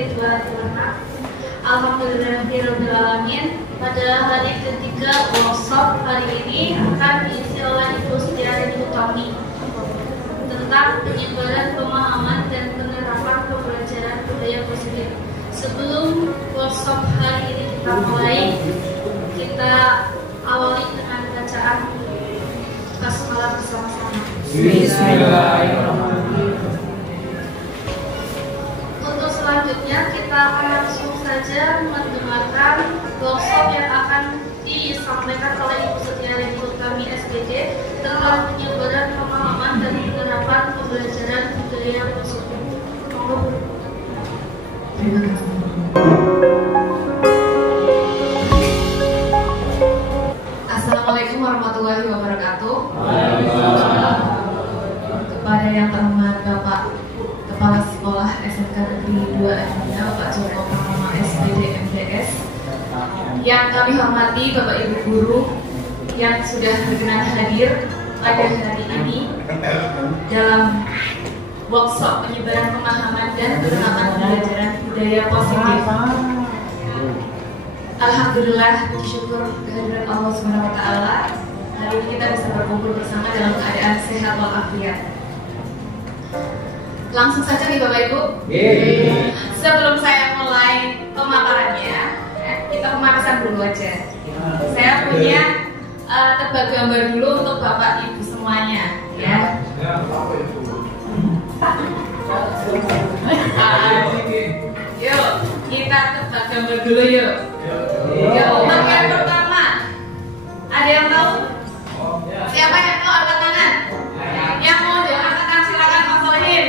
ridwanillah. Alhamdulillahirobbilalamin. Pada hari ketiga workshop hari ini akan diisi oleh Ibu Setiarani Utami tentang penyebaran pemahaman dan penerapan pembelajaran budaya positif. Sebelum workshop hari ini kita mulai, kita awali dengan bacaan basmalah bersama-sama. Bismillahirrahmanirrahim. Untuk selanjutnya kita akan langsung saja mendengarkan workshop yang akan disampaikan oleh Ibu Setiarani Utami SPD tentang penyebaran pemahaman dan penerapan pembelajaran budaya positif. Terima kasih. Assalamualaikum warahmatullahi wabarakatuh. Kepada yang terhormat Bapak Kepala Sekolah SMK Negeri 2 Adina, Bapak Joko Purnama SPD MTS, yang kami hormati Bapak Ibu guru yang sudah berkenan hadir pada hari ini dalam workshop penyebaran pemahaman dan penerapan pembelajaran budaya positif. Alhamdulillah, puji syukur kehadiran Allah Subhanahu wa taala. Hari ini kita bisa berkumpul bersama dalam keadaan sehat walafiat. Langsung saja nih Bapak Ibu. Sebelum saya mulai pemaparannya, kita pemanasan dulu aja. Saya punya tebak gambar dulu untuk Bapak Ibu semuanya, ya. Yuk, kita tebak gambar dulu yuk. Yuk, bagian pertama. Ada yang tahu? Siapa yang tahu angkat tangan? Yang mau angkat tangan silakan Mas Sohim.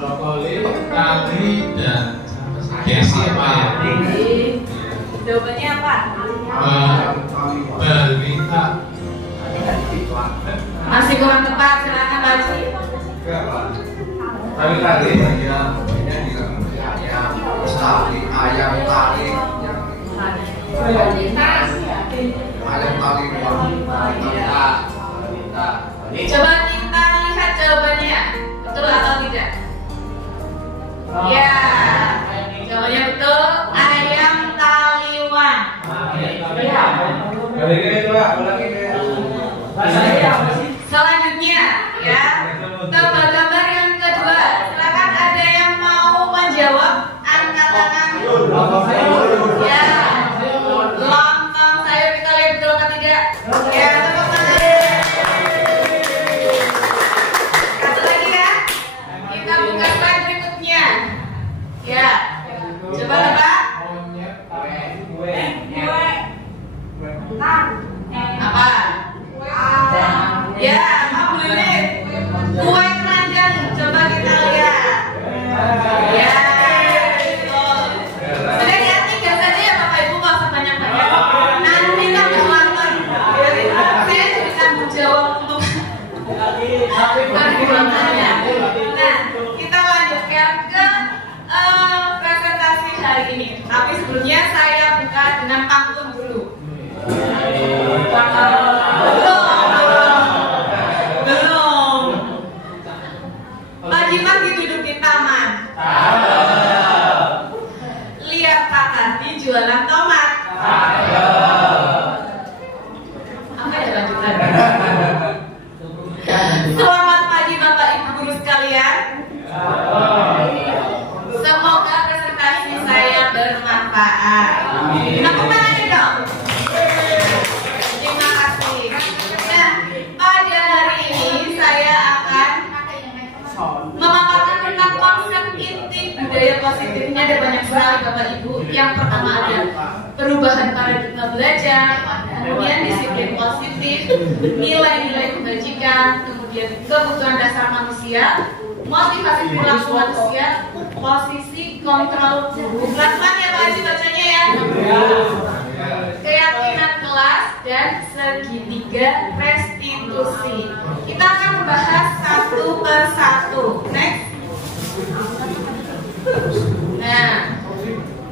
Brokoli, kari, dan gesi apa ya? Jawabannya apa? Balwita. Masih kurang tepat, silakan Pak Haji. Tapi tadi ayam tali Coba kita lihat jawabannya, betul atau tidak? Ya, jawabannya betul, ayam taliwan. Selanjutnya, ya, tebak gambar yang kedua. Silakan ada yang mau menjawab, angkat tangan. Ya, lontong sayur kita lihat betul atau tidak? Ya, tepuk tangan. Satu lagi ya, kita buka slide berikutnya. Ya, coba tebak. Apa? Ya, Pak Lilis, kue keranjang. Coba kita lihat. Ya, betul. Sudah lihat tiga saja ya Bapak Ibu, nggak usah banyak-banyak. Nanti tambah lapar. Saya juga tanggung jawab untuk perkembangannya. Nah, kita lanjutkan ke presentasi hari ini. Tapi sebelumnya saya buka dengan pantun dulu. Belum. Pagi-pagi duduk di taman. Lihat Pak Karti jualan tomat. Apa ya lanjutan? Selamat pagi Bapak Ibu guru sekalian. Semoga presentasi saya bermanfaat. Tepuk tangan dong. Terima kasih. Nah, pada hari ini saya akan memaparkan tentang konsep inti budaya positif. Ini ada banyak sekali Bapak Ibu. Yang pertama ada perubahan paradigma belajar, kemudian disiplin positif, nilai-nilai kebajikan, kemudian kebutuhan dasar manusia, motivasi perilaku manusia, posisi kontrol tubuh. Pelan-pelan ya Pak Haji bacanya ya. Keyakinan kelas dan segitiga restitusi. Kita akan membahas satu persatu. Next. Nah,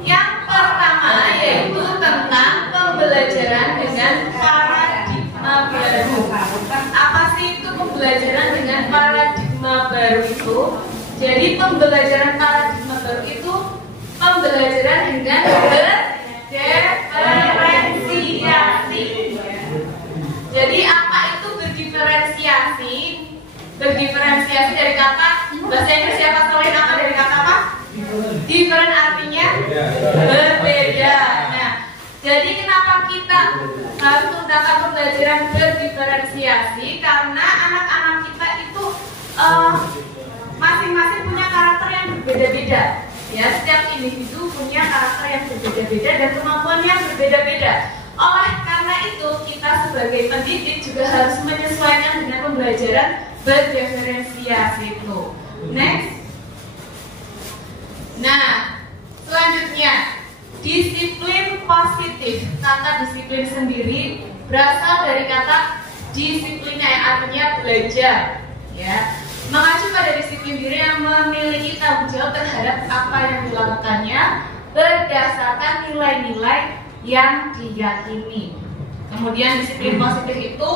yang pertama yaitu tentang pembelajaran dengan paradigma baru. Apa sih itu pembelajaran dengan paradigma baru itu? Jadi pembelajaran paradigma baru itu dengan berdiferensiasi. Jadi apa itu berdiferensiasi? Berdiferensiasi dari kata bahasa Inggris siapa selain apa dari kata apa? Different artinya berbeda. Nah, jadi kenapa kita harus menggunakan pembelajaran berdiferensiasi? Karena anak-anak kita itu masing-masing punya karakter yang berbeda-beda. Ya, setiap individu punya karakter yang berbeda-beda dan kemampuan yang berbeda-beda. Oleh karena itu, kita sebagai pendidik juga harus menyesuaikan dengan pembelajaran berdiferensiasi itu. Next. Nah, selanjutnya disiplin positif. Kata disiplin sendiri berasal dari kata disiplinnya yang artinya belajar. Ya, mengacu pada disiplin diri yang memiliki tanggung jawab terhadap apa yang dilakukannya berdasarkan nilai-nilai yang diyakini. Kemudian disiplin positif itu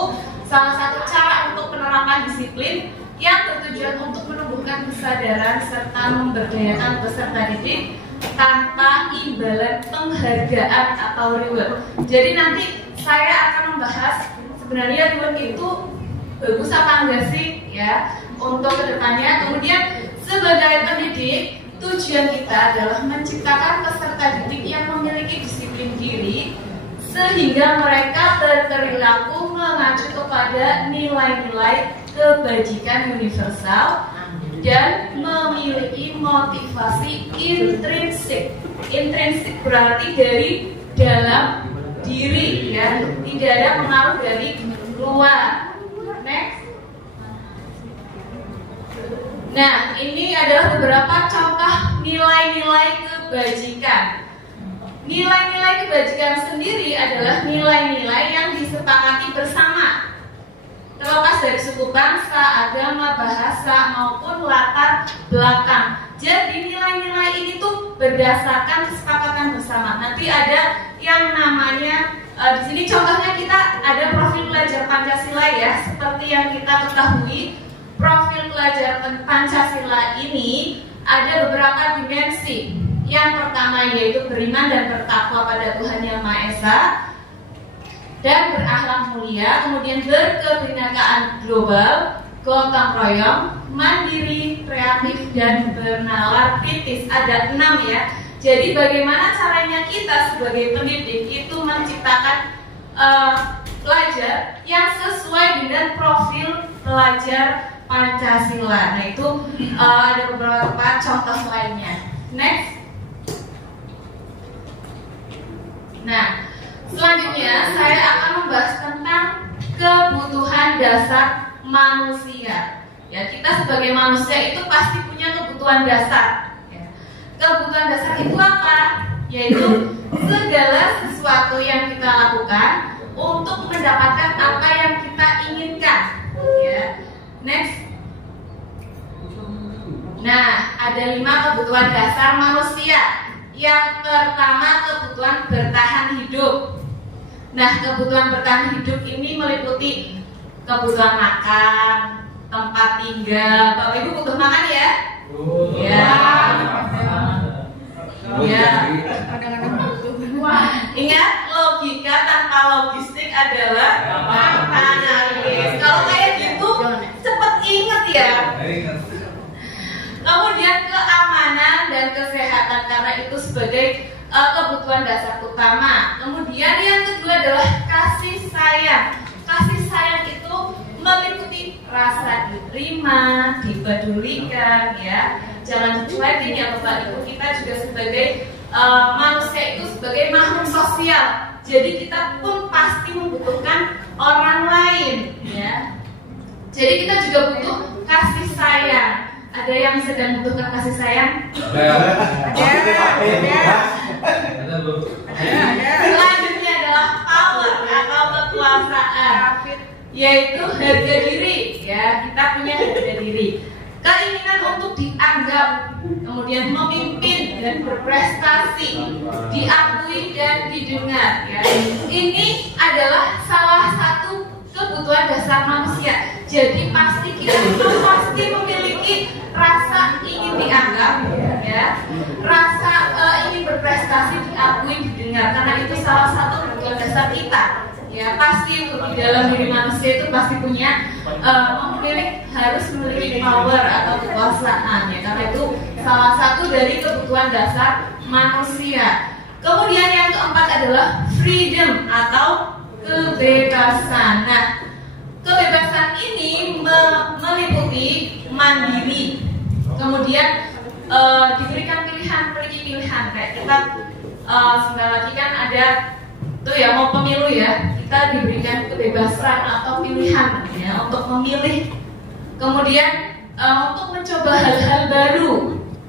salah satu cara untuk penerapan disiplin yang bertujuan untuk menumbuhkan kesadaran serta memberdayakan peserta didik tanpa imbalan penghargaan atau reward. Jadi nanti saya akan membahas sebenarnya reward itu bagus apa enggak sih ya untuk kedepannya. Kemudian sebagai pendidik, tujuan kita adalah menciptakan peserta didik yang memiliki disiplin diri sehingga mereka berperilaku mengacu kepada nilai-nilai kebajikan universal dan memiliki motivasi intrinsik. Intrinsik berarti dari dalam diri ya, tidak ada pengaruh dari luar. Next. Nah, ini adalah beberapa contoh nilai-nilai kebajikan. Nilai-nilai kebajikan sendiri adalah nilai-nilai yang disepakati bersama, terlepas dari suku bangsa, agama, bahasa maupun latar belakang. Jadi nilai-nilai ini tuh berdasarkan kesepakatan bersama. Nanti ada yang namanya di sini contohnya kita ada profil pelajar Pancasila ya. Seperti yang kita ketahui, profil pelajar Pancasila ini ada beberapa dimensi. Yang pertama yaitu beriman dan bertakwa pada Tuhan Yang Maha Esa dan berakhlak mulia, kemudian berkebinekaan global, gotong royong, mandiri, kreatif, dan bernalar kritis. Ada 6 ya. Jadi bagaimana caranya kita sebagai pendidik itu menciptakan pelajar yang sesuai dengan profil pelajar Pancasila. Nah itu ada beberapa contoh lainnya. Next. Nah, selanjutnya saya akan membahas tentang kebutuhan dasar manusia. Ya, kita sebagai manusia itu pasti punya kebutuhan dasar. Ya. Kebutuhan dasar itu apa? Yaitu segala sesuatu yang kita lakukan untuk mendapatkan apa yang kita inginkan. Ya. Next. Nah, ada 5 kebutuhan dasar manusia. Yang pertama, kebutuhan bertahan hidup. Nah, kebutuhan bertahan hidup ini meliputi kebutuhan makan, tempat tinggal. Bapak Ibu butuh makan ya? Ya. Ya. Wah, ingat logika tanpa logistik adalah anarkis. Kalau kayak gitu cepet inget ya. Kemudian keamanan dan kesehatan karena itu sebagai kebutuhan dasar utama. Kemudian yang kedua adalah kasih sayang. Kasih sayang itu meliputi rasa diterima, dipedulikan ya. Jangan dicuekin ya Bapak Ibu, kita juga sebagai manusia itu sebagai makhluk sosial. Jadi kita pun pasti membutuhkan orang lain ya. Jadi kita juga butuh kasih sayang. Ada yang sedang membutuhkan kasih sayang? Selanjutnya adalah power atau kekuasaan, yaitu harga diri. Ya, kita punya harga diri. Keinginan untuk dianggap, kemudian memimpin dan berprestasi, diakui dan didengar. Ya. Ini adalah salah satu kebutuhan dasar manusia. Jadi pasti kita pasti memiliki rasa ingin dianggap, ya, rasa ingin berprestasi diakui, didengar, karena itu salah satu kebutuhan dasar kita. Ya pasti untuk di dalam diri manusia itu pasti punya harus memiliki power atau kekuasaan ya, karena itu salah satu dari kebutuhan dasar manusia. Kemudian yang keempat adalah freedom atau kebebasan. Nah, kebebasan ini meliputi mandiri, kemudian diberikan pilihan, kayak kita sebentar lagi kan ada tuh ya mau pemilu ya, kita diberikan kebebasan atau pilihan ya untuk memilih, kemudian untuk mencoba hal-hal baru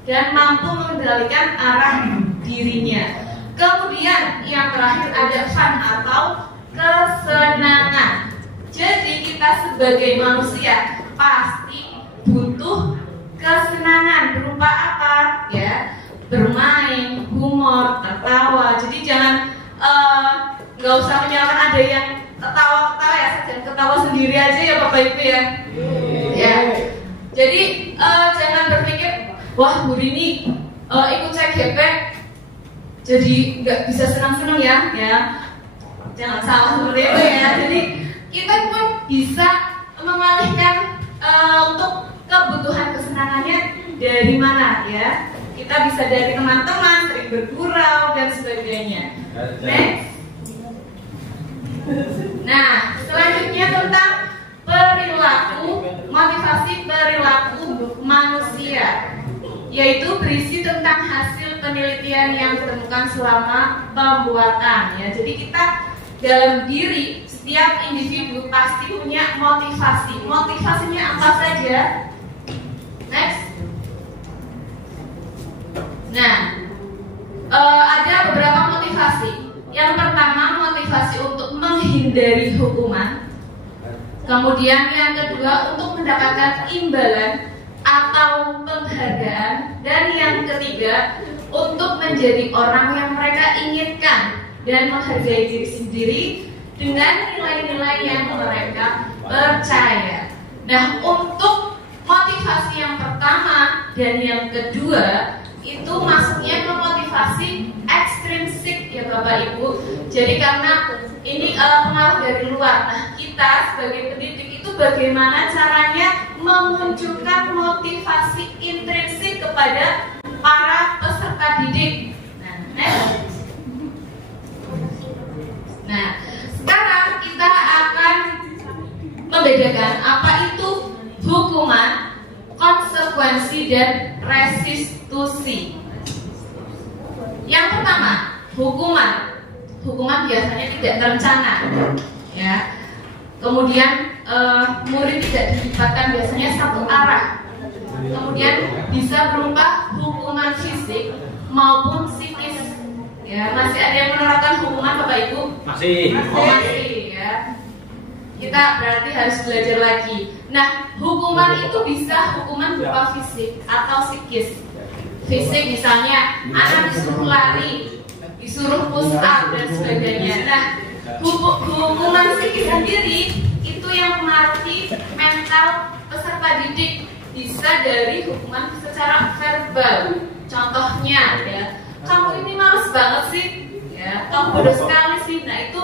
dan mampu mengendalikan arah dirinya. Kemudian yang terakhir ada fun atau kesenangan. Jadi kita sebagai manusia pasti butuh kesenangan berupa apa ya, bermain, humor, tertawa. Jadi jangan nggak usah menyalahkan ada yang ketawa ya, jangan ketawa sendiri aja ya Bapak Ibu ya. Ya. Jadi jangan berpikir wah Bu Rini ikut CGP jadi nggak bisa senang-senang ya. Jangan salah seperti itu ya. Jadi kita pun bisa mengalihkan untuk kebutuhan kesenangannya dari mana ya. Kita bisa dari teman-teman, sering bergurau dan sebagainya. Next. Nah, selanjutnya tentang perilaku, motivasi perilaku manusia, yaitu berisi tentang hasil penelitian yang ditemukan selama pembuatan ya. Jadi kita dalam diri setiap individu pasti punya motivasi. Motivasinya apa saja? Next. Nah, ada beberapa motivasi. Yang pertama motivasi untuk menghindari hukuman. Kemudian yang kedua untuk mendapatkan imbalan atau penghargaan. Dan yang ketiga untuk menjadi orang yang mereka inginkan dan menghargai diri sendiri dengan nilai-nilai yang mereka percaya. Nah, untuk motivasi yang pertama dan yang kedua itu masuknya ke motivasi ekstrinsik ya Bapak Ibu. Jadi karena ini pengaruh dari luar. Nah, kita sebagai pendidik itu bagaimana caranya memunculkan motivasi intrinsik kepada para peserta didik. Nah, sekarang kita akan membedakan apa itu hukuman, konsekuensi, dan restitusi. Yang pertama, hukuman. Hukuman biasanya tidak terencana, ya. Kemudian murid tidak dilibatkan biasanya satu arah. Kemudian bisa berupa hukuman fisik maupun psikis. Ya, masih ada yang menerapkan hukuman Bapak Ibu? Masih ya. Kita berarti harus belajar lagi. Nah, hukuman itu bisa hukuman berupa fisik atau psikis. Fisik misalnya anak disuruh lari, disuruh push up dan sebagainya. Nah, hukuman psikis sendiri itu yang mempengaruhi mental peserta didik. Bisa dari hukuman secara verbal. Contohnya ya, kamu ini males banget sih, ya, kamu bodoh sekali sih. Nah, itu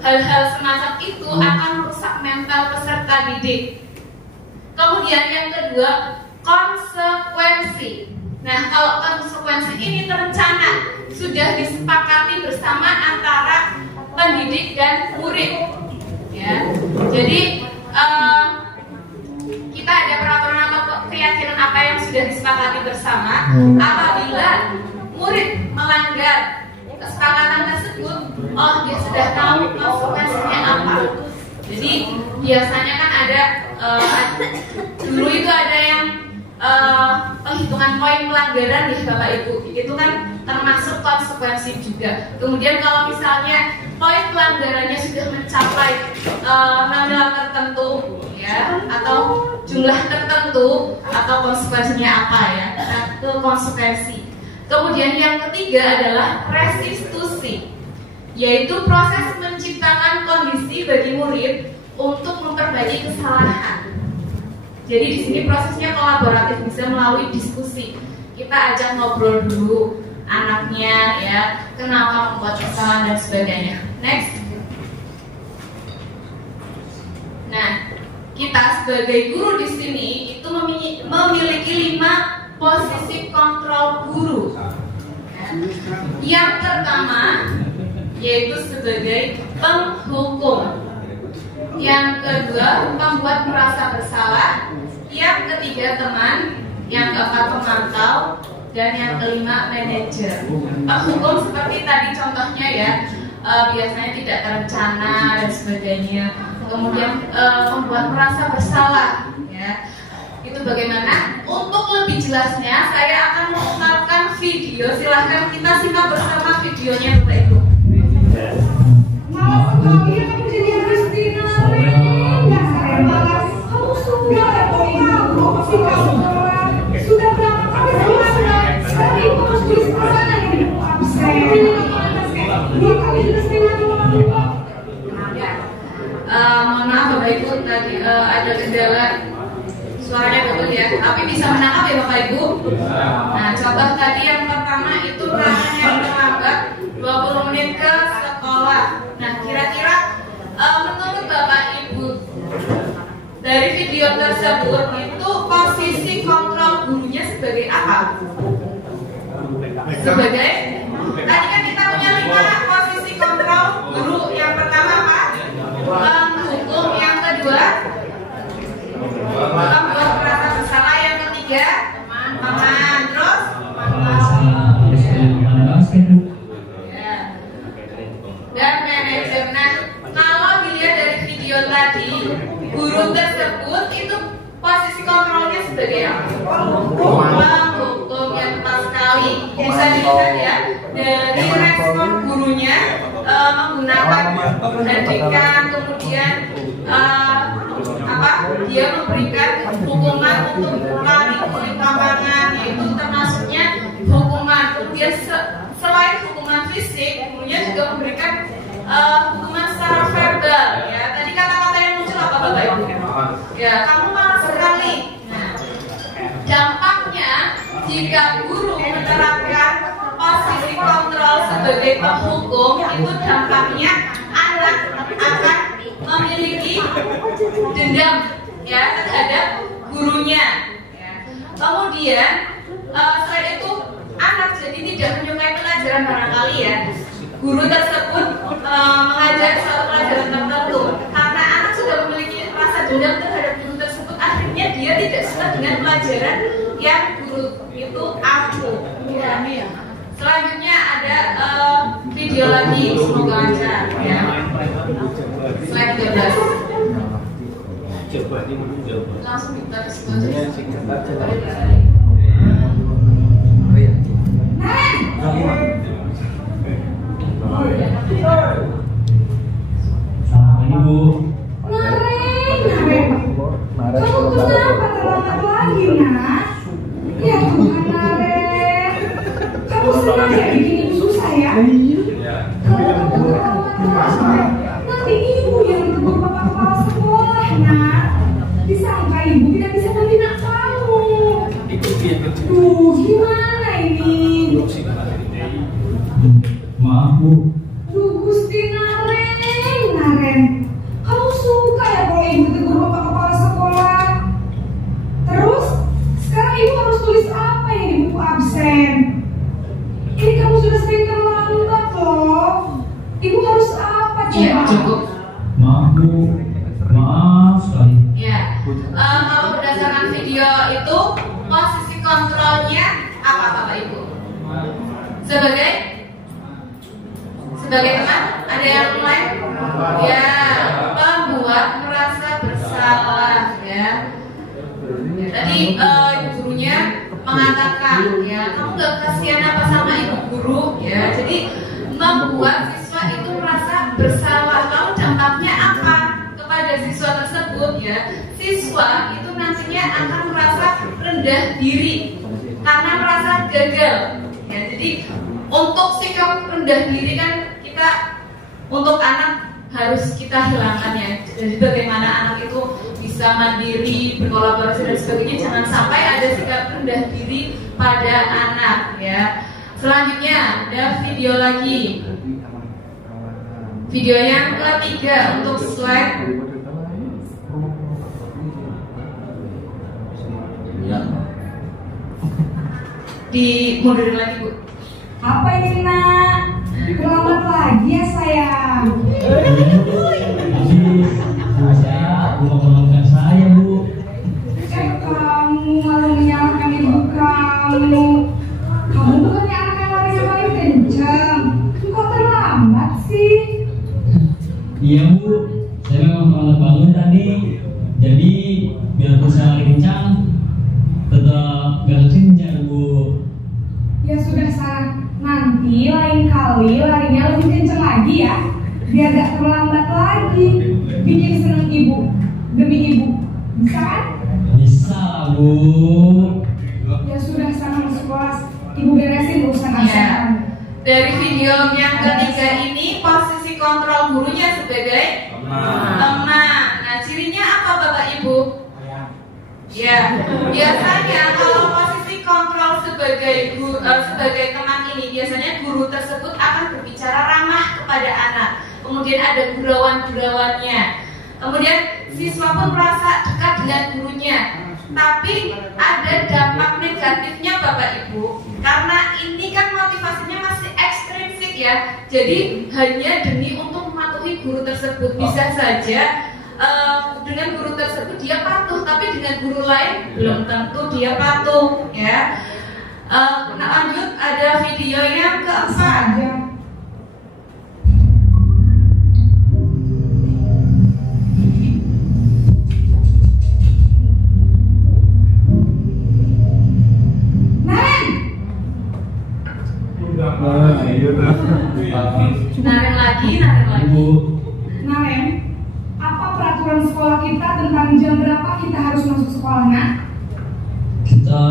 hal-hal semacam itu akan merusak mental peserta didik. Kemudian yang kedua, konsekuensi. Nah, kalau konsekuensi ini terencana, sudah disepakati bersama antara pendidik dan murid. Ya, jadi kita ada peraturan atau keyakinan apa yang sudah disepakati bersama. Apabila murid melanggar kesepakatan tersebut, oh dia sudah tahu konsekuensinya apa. Jadi biasanya kan ada dulu itu ada yang penghitungan poin pelanggaran ya Bapak Ibu, itu kan termasuk konsekuensi juga. Kemudian kalau misalnya poin pelanggarannya sudah mencapai nominal tertentu ya, atau jumlah tertentu, atau konsekuensinya apa ya, itu konsekuensi. Kemudian yang ketiga adalah restitusi, yaitu proses menciptakan kondisi bagi murid untuk memperbaiki kesalahan. Jadi di sini prosesnya kolaboratif, bisa melalui diskusi. Kita ajak ngobrol dulu anak anaknya, ya, kenapa membuat kesalahan dan sebagainya. Next. Nah, kita sebagai guru di sini itu memiliki 5 posisi kontrol guru. Ya. Yang pertama yaitu sebagai penghukum. Yang kedua, membuat merasa bersalah. Yang ketiga, teman. Yang keempat, pemantau. Dan yang kelima, manajer. Penghukum seperti tadi contohnya ya, biasanya tidak terencana dan sebagainya. Kemudian membuat merasa bersalah, ya. Itu bagaimana? Untuk lebih jelasnya, saya akan memutarkan video. Silahkan kita simak bersama videonya, Bapak Ibu. Malah sekali aku jadi Christina kamu sudah kamu pasti kamu sudah berapa kali sekarang ibu harus tulis pesan yang di buku absen 2 kali Christina mohon maaf Bapak Ibu, tadi ada kendala suaranya betul ya, tapi bisa menangkap ya Bapak Ibu. Nah, contoh tadi yang pertama itu rasanya terlambat 20 menit ke sekolah. Nah, kira-kira menurut Bapak Ibu dari video tersebut itu posisi kontrol gurunya sebagai apa? Sebagai tadi kan kita punya 5 posisi kontrol guru. Yang pertama apa? Penghukum. Yang kedua, membuat merasa bersalah. Yang ketiga, teman. Terus dan manajer. Nah, kalau dilihat dari video tadi, guru tersebut itu posisi kontrolnya sebagai apa? Penghukum. Yang tepat sekali. Bisa dilihat ya dari respon gurunya menggunakan pendidikan, kemudian dia memberikan hukuman untuk mengulangi puing-lapangan, yaitu termasuknya hukuman. Kemudian selain hukuman fisik, gurunya juga memberikan hukuman secara verbal, ya. Tadi kata-kata yang muncul apa Bapak Ibu? Ya, kamu malas sekali. Nah, dampaknya jika guru menerapkan posisi kontrol sebagai penghukum, itu dampaknya anak akan memiliki dendam, ya, terhadap gurunya, ya. Kemudian selain itu anak jadi tidak menyukai pelajaran barangkali ya. Guru tersebut mengajar suatu pelajaran tertentu, karena anak sudah memiliki rasa dendam terhadap guru tersebut, akhirnya dia tidak suka dengan pelajaran yang guru itu aku. Ya. Selanjutnya ada video lagi, semoga lancar ya. Slide 13. Langsung kita Kamu kenapa terlambat lagi, Nak? Ya Tuhan, Naren. Kamu senang ya bikin ibu susah ya? Kalau kamu terlambat, nanti ibu yang ditegur bapak kepala sekolah, Nak. Disangka ibu tidak bisa nanti nak kamu. Duh, gimana ini? Maaf Bu. Duh, Gusti Naren. Kamu suka ya kalau ibu tegur bapak kepala sekolah? Terus, sekarang ibu harus tulis apa yang di buku absen? Ini kamu sudah sering terlambat loh. Ibu harus apa coba? Ya, cukup. Maaf Bu. Maaf sekali. Ya, kalau berdasarkan video itu posisi kontrolnya apa Bapak Ibu? Sebagai teman, ada yang lain? Ya, membuat merasa bersalah ya. Tadi ibu gurunya mengatakan ya, kamu gak kasihan apa sama ibu guru ya. Jadi membuat siswa itu merasa bersalah. Lalu dampaknya apa kepada siswa tersebut ya? Siswa itu nantinya akan merasa rendah diri karena merasa gagal ya. Jadi untuk sikap rendah diri kan kita untuk anak harus kita hilangkan ya. Jadi bagaimana anak itu bisa mandiri, berkolaborasi dan sebagainya. Jangan sampai ada sikap rendah diri pada anak ya. Selanjutnya ada video lagi. Video yang ketiga untuk slide. Dimundurin lagi, Bu. Apa ini, Nak? Terlambat lagi ya, sayang. Saya mau menolongkan saya, Bu. Kamu malah menyalahkan ibu kamu. Kamu bukannya anak yang lari paling kencang. Kok terlambat sih? Iya, Bu. Saya memang terlambat bangun tadi. Jadi biarpun saya lari kencang, tetap gak kencang, Bu. Ya sudah, Sarah. Nanti lain kali larinya lebih kencang lagi ya. Biar gak terlambat lagi. Bikin seneng ibu demi ibu. Bisa kan? Bisa, Bu. Ya sudah, sana masuk kelas. Ibu beresin urusan Ya. asyik. Dari video yang ketiga ini posisi kontrol gurunya sebagai teman. Nah, cirinya apa Bapak Ibu? Ya, biasanya kalau posisi kontrol sebagai guru, sebagai teman ini, biasanya guru tersebut akan berbicara ramah kepada anak. Kemudian ada gurauan-gurauannya. Kemudian siswa pun merasa dekat dengan gurunya. Tapi ada dampak negatifnya Bapak Ibu, karena ini kan motivasinya masih ekstrinsik ya. Jadi hanya demi untuk mematuhi guru tersebut. Bisa saja dengan guru tersebut dia patuh, tapi dengan guru lain belum tentu dia patuh ya. Nah, lanjut ada video yang keempat. Naren lagi. Bu. Naren, apa peraturan sekolah kita tentang jam berapa kita harus masuk sekolah, Nak? Kita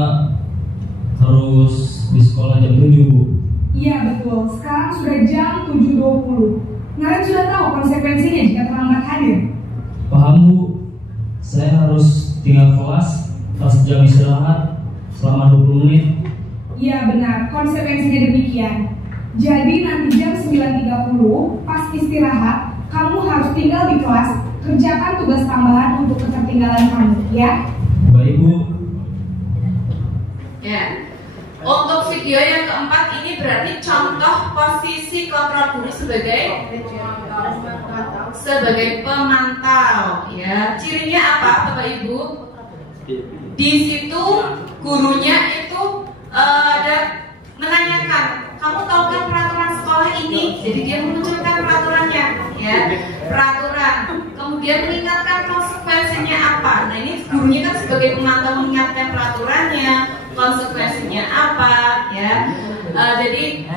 harus di sekolah jam 7, Bu. Iya betul, sekarang sudah jam 7.20. Naren sudah tahu konsekuensinya jika terlambat hadir. Paham, Bu. Saya harus tinggal kelas pas jam istirahat selama 20 menit. Iya benar, konsekuensinya demikian. Jadi nanti jam 9.30 pas istirahat, kamu harus tinggal di kelas, kerjakan tugas tambahan untuk ketertinggalan kamu, ya? Baik, Bu. Ya. Untuk video yang keempat ini berarti contoh posisi kontrol guru sebagai pemantau ya. Cirinya apa Bapak Ibu? Di situ gurunya itu ada menanyakan, kamu tahu kan peraturan sekolah ini? Jadi dia memunculkan peraturannya ya, peraturan. Kemudian mengingatkan konsekuensinya apa. Nah ini gurunya kan sebagai pemantau mengingatkan peraturannya, konsekuensinya apa ya. Jadi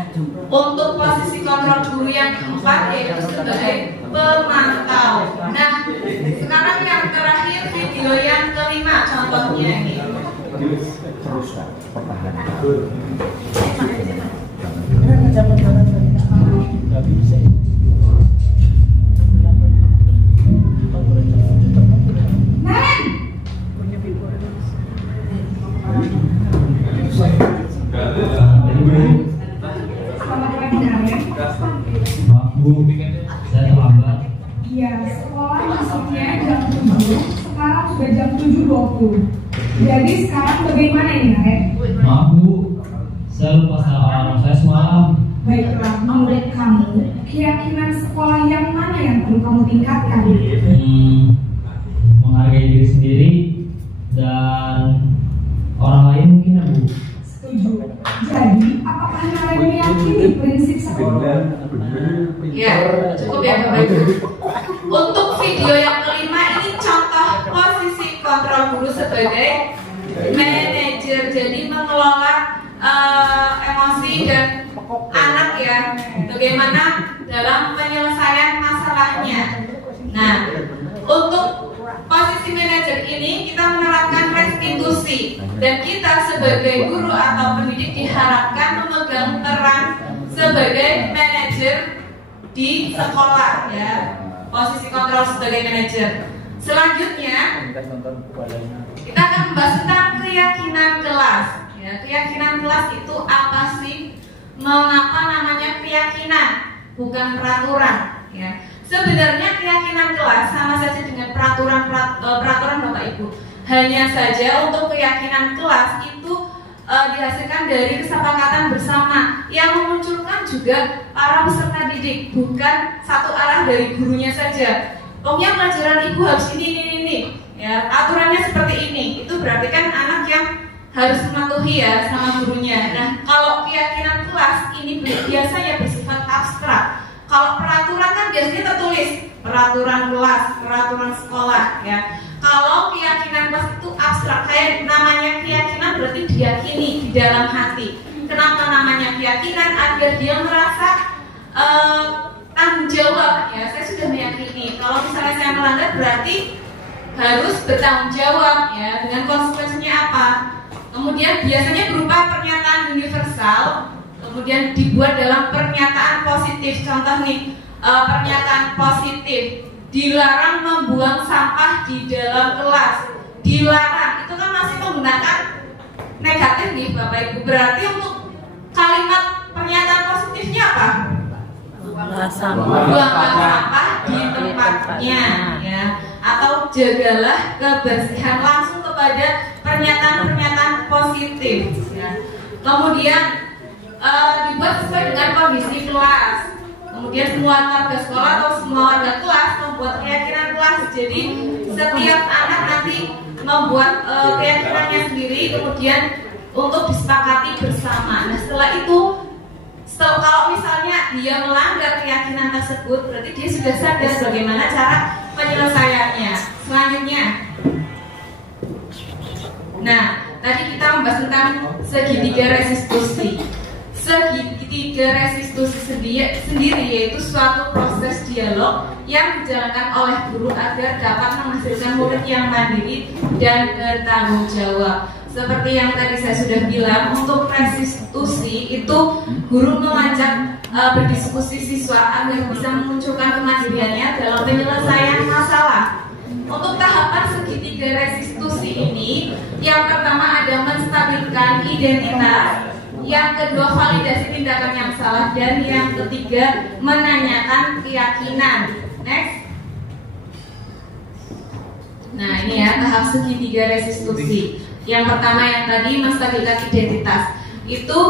untuk posisi kontrol guru yang keempat yaitu sebagai pemantau. Nah sekarang yang terakhir video yang kelima contohnya ini. Selamat pagi, Naren. Maaf, Bu. Saya terlambat. Iya, sekolah masuknya jam 7, sekarang sudah jam 7.20. Jadi sekarang bagaimana ini, Naren? Maaf, Bu. Saya lupa salah saya semalam. Baiklah, menurut kamu, keyakinan sekolah yang mana yang perlu kamu tingkatkan? Menghargai diri sendiri dan orang lain mungkin, ya, Bu. Setuju. Jadi, apakah Naren meyakini prinsip sekolah? Ya, cukup ya Bapak Ibu. Untuk video yang kelima ini contoh posisi kontrol guru sebagai manajer. Jadi mengelola emosi dan anak ya, bagaimana dalam penyelesaian masalahnya. Nah, untuk posisi manajer ini kita menerapkan restitusi dan kita sebagai guru atau pendidik diharapkan memegang peran sebagai manajer di sekolah ya, posisi kontrol sebagai manajer. Selanjutnya kita akan membahas tentang keyakinan kelas ya. Keyakinan kelas itu apa sih? Mengapa namanya keyakinan bukan peraturan? Ya. Sebenarnya keyakinan kelas sama saja dengan peraturan Bapak Ibu. Hanya saja untuk keyakinan kelas itu dihasilkan dari kesepakatan bersama yang memunculkan juga para peserta didik, bukan satu arah dari gurunya saja. Pokoknya pelajaran ibu harus ini, ya aturannya seperti ini. Itu berarti kan anak yang harus mematuhi ya sama gurunya. Nah, kalau keyakinan kelas ini biasanya bersifat abstrak. Kalau peraturan kan biasanya tertulis, peraturan kelas, peraturan sekolah, ya. Kalau keyakinan kelas itu abstrak, kayak namanya keyakinan berarti diyakini di dalam hati. Kenapa namanya keyakinan? Agar dia merasa tanggung jawab, ya. Saya sudah meyakini. Kalau misalnya saya melanggar berarti harus bertanggung jawab, ya. Dengan konsekuensinya apa? Kemudian biasanya berupa pernyataan universal, kemudian dibuat dalam pernyataan positif. Contoh nih, pernyataan positif, dilarang membuang sampah di dalam kelas. Dilarang, itu kan masih menggunakan negatif nih Bapak Ibu. Berarti untuk kalimat pernyataan positifnya apa? Buanglah sampah di tempatnya, ya. Atau jagalah kebersihan, langsung kepada pernyataan-pernyataan positif, ya. Kemudian dibuat sesuai dengan kondisi kelas. Kemudian semua warga sekolah atau semua warga kelas membuat keyakinan kelas. Jadi setiap anak nanti membuat keyakinannya sendiri, kemudian untuk disepakati bersama. Nah setelah itu, kalau misalnya dia melanggar keyakinan tersebut, berarti dia sudah sadar bagaimana cara penyelesaiannya. Selanjutnya, nah tadi kita membahas tentang segitiga restitusi. Segitiga restitusi sendiri yaitu suatu proses dialog yang dijalankan oleh guru agar dapat menghasilkan murid yang mandiri dan bertanggung jawab. Seperti yang tadi saya sudah bilang, untuk restitusi itu guru mengajak berdiskusi siswa agar bisa memunculkan kemandiriannya dalam penyelesaian masalah. Untuk tahapan segitiga restitusi ini, yang pertama ada menstabilkan identitas, yang kedua validasi tindakan yang salah, dan yang ketiga menanyakan keyakinan. Next. Nah ini ya tahap segitiga restitusi. Yang pertama yang tadi menstabilkan identitas, itu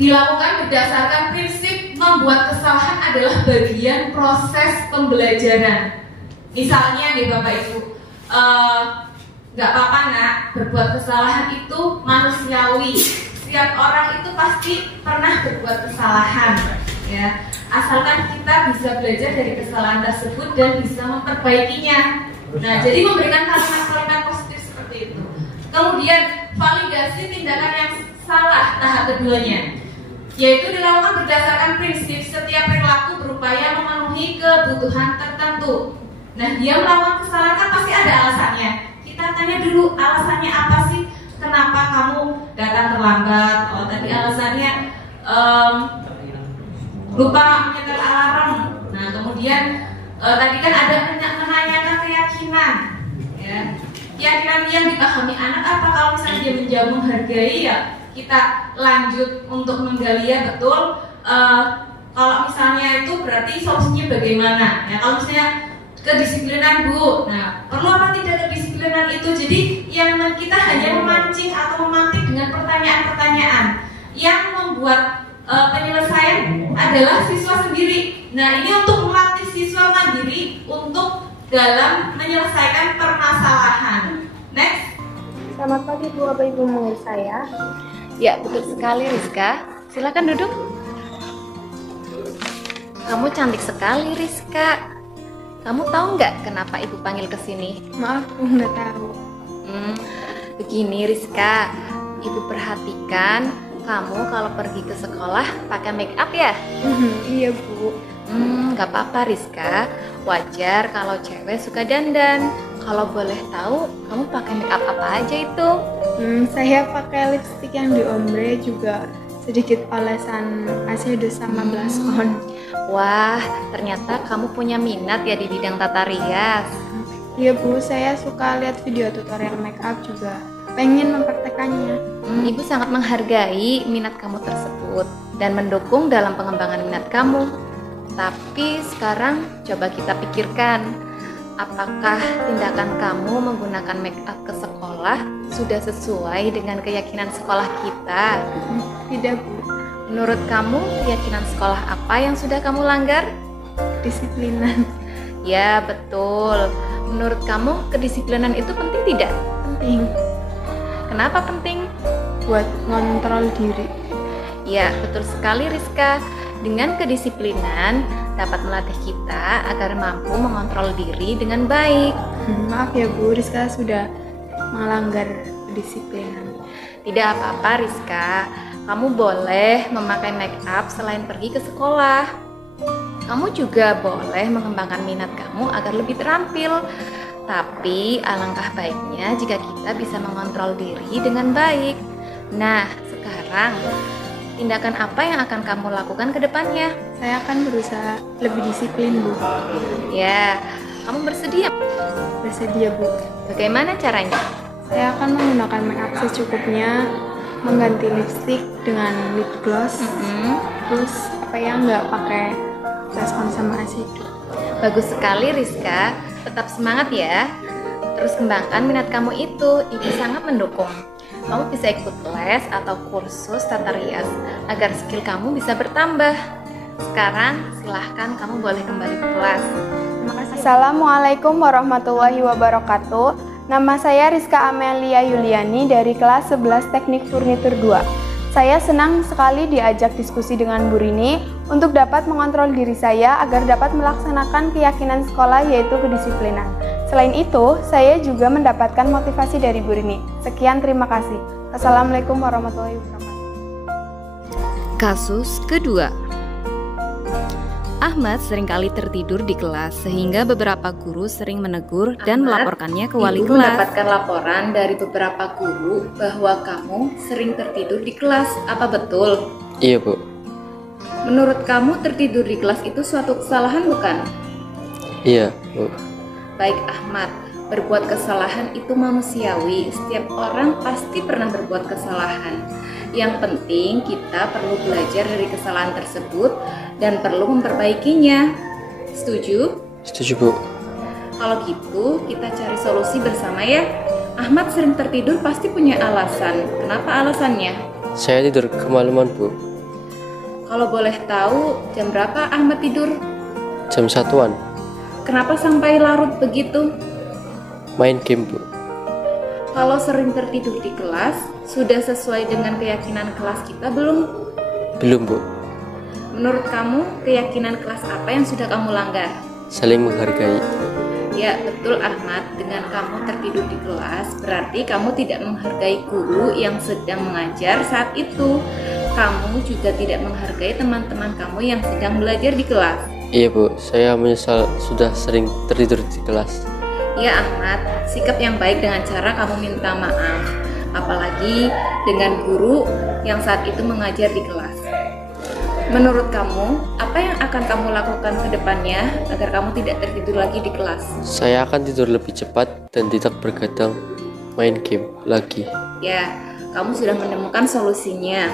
dilakukan berdasarkan prinsip membuat kesalahan adalah bagian proses pembelajaran. Misalnya nih Bapak Ibu, nggak apa-apa nak, berbuat kesalahan itu manusiawi. Setiap orang itu pasti pernah berbuat kesalahan, ya. Asalkan kita bisa belajar dari kesalahan tersebut dan bisa memperbaikinya. Nah, jadi memberikan kalimat-kalimat positif seperti itu. Kemudian validasi tindakan yang salah tahap keduanya, yaitu dilakukan berdasarkan prinsip setiap perilaku berupaya memenuhi kebutuhan tertentu. Nah, dia melakukan kesalahan kan pasti ada alasannya. Kita tanya dulu alasannya apa sih? Kenapa kamu datang terlambat? Oh, tadi alasannya lupa menyetel alarm. Nah, kemudian tadi kan ada menanyakan keyakinan, ya. Keyakinan yang dipahami anak apa? Kalau misalnya dia menjauh menghargai, ya kita lanjut untuk menggali ya betul. Kalau misalnya itu berarti solusinya bagaimana? Ya, kalau misalnya kedisiplinan Bu, nah perlu apa tidak kedisiplinan itu? Jadi yang kita hanya memancing atau memantik dengan pertanyaan-pertanyaan yang membuat penyelesaian adalah siswa sendiri. Nah ini untuk melatih siswa mandiri untuk dalam menyelesaikan permasalahan. Next. Selamat pagi Bu, Bapak Ibu mengenai saya. Ya betul sekali Rizka. Silakan duduk. Kamu cantik sekali Rizka. Kamu tahu nggak kenapa Ibu panggil ke sini? Maaf, aku nggak tahu. Begini Rizka, Ibu perhatikan kamu kalau pergi ke sekolah pakai make up ya? Iya Bu. Nggak apa-apa Rizka, wajar kalau cewek suka dandan. Kalau boleh tahu, kamu pakai make up apa aja itu? Saya pakai lipstick yang di ombre, juga sedikit olesan eyeshadow sama blush on. Wah, ternyata kamu punya minat ya di bidang tata rias. Iya Bu, saya suka lihat video tutorial make up juga. Pengen mempraktekannya. Ibu sangat menghargai minat kamu tersebut. dan mendukung dalam pengembangan minat kamu. Tapi sekarang coba kita pikirkan, apakah tindakan kamu menggunakan make up ke sekolah sudah sesuai dengan keyakinan sekolah kita? Tidak, Bu. Menurut kamu, keyakinan sekolah apa yang sudah kamu langgar? Disiplinan. Ya, betul. Menurut kamu, kedisiplinan itu penting tidak? Penting. Kenapa penting? Buat ngontrol diri. Ya, betul sekali Rizka. Dengan kedisiplinan dapat melatih kita agar mampu mengontrol diri dengan baik. Maaf ya Bu, Rizka sudah melanggar kedisiplinan. Tidak apa-apa Rizka, kamu boleh memakai make up selain pergi ke sekolah. Kamu juga boleh mengembangkan minat kamu agar lebih terampil. Tapi alangkah baiknya jika kita bisa mengontrol diri dengan baik. Nah, sekarang tindakan apa yang akan kamu lakukan ke depannya? Saya akan berusaha lebih disiplin, Bu. Ya, kamu bersedia? Bersedia, Bu. Bagaimana caranya? Saya akan menggunakan make up secukupnya, mengganti lipstick dengan lip gloss, terus nggak pakai respon sama eyeshadow. Bagus sekali Rizka, tetap semangat ya. Terus kembangkan minat kamu itu, Ibu sangat mendukung. Kamu bisa ikut les atau kursus tata rias agar skill kamu bisa bertambah. Sekarang silahkan kamu boleh kembali ke kelas. Terima kasih. Assalamualaikum warahmatullahi wabarakatuh. Nama saya Rizka Amelia Yuliani dari kelas 11 Teknik Furnitur 2. Saya senang sekali diajak diskusi dengan Bu Rini untuk dapat mengontrol diri saya agar dapat melaksanakan keyakinan sekolah yaitu kedisiplinan. Selain itu, saya juga mendapatkan motivasi dari Bu Rini. Sekian, terima kasih. Assalamualaikum warahmatullahi wabarakatuh. Kasus kedua. Ahmad seringkali tertidur di kelas sehingga beberapa guru sering menegur dan melaporkannya ke wali kelas. Ibu mendapatkan laporan dari beberapa guru bahwa kamu sering tertidur di kelas. Apa betul? Iya, Bu. Menurut kamu tertidur di kelas itu suatu kesalahan bukan? Iya, Bu. Baik Ahmad, berbuat kesalahan itu manusiawi. Setiap orang pasti pernah berbuat kesalahan. Yang penting kita perlu belajar dari kesalahan tersebut dan perlu memperbaikinya. Setuju? Setuju, Bu. Kalau gitu kita cari solusi bersama ya. Ahmad sering tertidur pasti punya alasan. Kenapa alasannya? Saya tidur kemalaman, Bu. Kalau boleh tahu jam berapa Ahmad tidur? Jam 1-an. Kenapa sampai larut begitu? Main game, Bu. Kalau sering tertidur di kelas, sudah sesuai dengan keyakinan kelas kita belum? Belum, Bu. Menurut kamu, keyakinan kelas apa yang sudah kamu langgar? Saling menghargai. Ya, betul Ahmad. Dengan kamu tertidur di kelas, berarti kamu tidak menghargai guru yang sedang mengajar saat itu. Kamu juga tidak menghargai teman-teman kamu yang sedang belajar di kelas. Iya, Bu. Saya menyesal sudah sering tertidur di kelas. Ya Ahmad, sikap yang baik dengan cara kamu minta maaf. Apalagi dengan guru yang saat itu mengajar di kelas. Menurut kamu, apa yang akan kamu lakukan ke depannya agar kamu tidak tertidur lagi di kelas? Saya akan tidur lebih cepat dan tidak bergadang main game lagi. Ya, kamu sudah menemukan solusinya.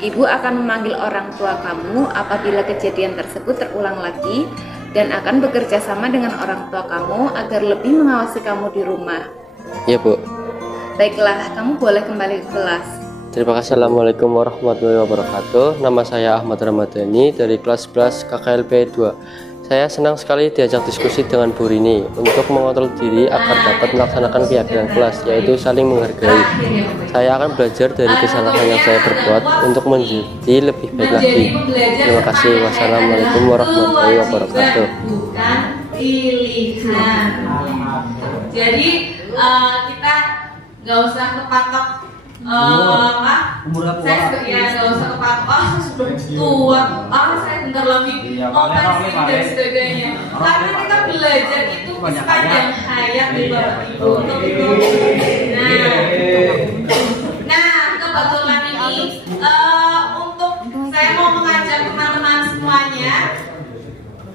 Ibu akan memanggil orang tua kamu apabila kejadian tersebut terulang lagi dan akan bekerja sama dengan orang tua kamu agar lebih mengawasi kamu di rumah. Iya, Bu. Baiklah, kamu boleh kembali ke kelas. Terima kasih. Assalamualaikum warahmatullahi wabarakatuh. Nama saya Ahmad Ramadhani dari kelas 11 KKLP 2. Saya senang sekali diajak diskusi dengan Bu Rini untuk mengontrol diri agar dapat melaksanakan keyakinan kelas, yaitu saling menghargai. Saya akan belajar dari kesalahan yang saya berbuat untuk menjadi lebih baik lagi. Terima kasih. Wassalamualaikum warahmatullahi wabarakatuh. Bukan pilihan. Jadi kita nggak usah kepatok saya nggak usah kepatok, saya sudah tua, saya bentar lagi mau pensiun dan sebagainya. Karena kita belajar itu sepanjang hayat di Bapak Ibu. Nah kebetulan ini untuk saya mau mengajak teman-teman semuanya.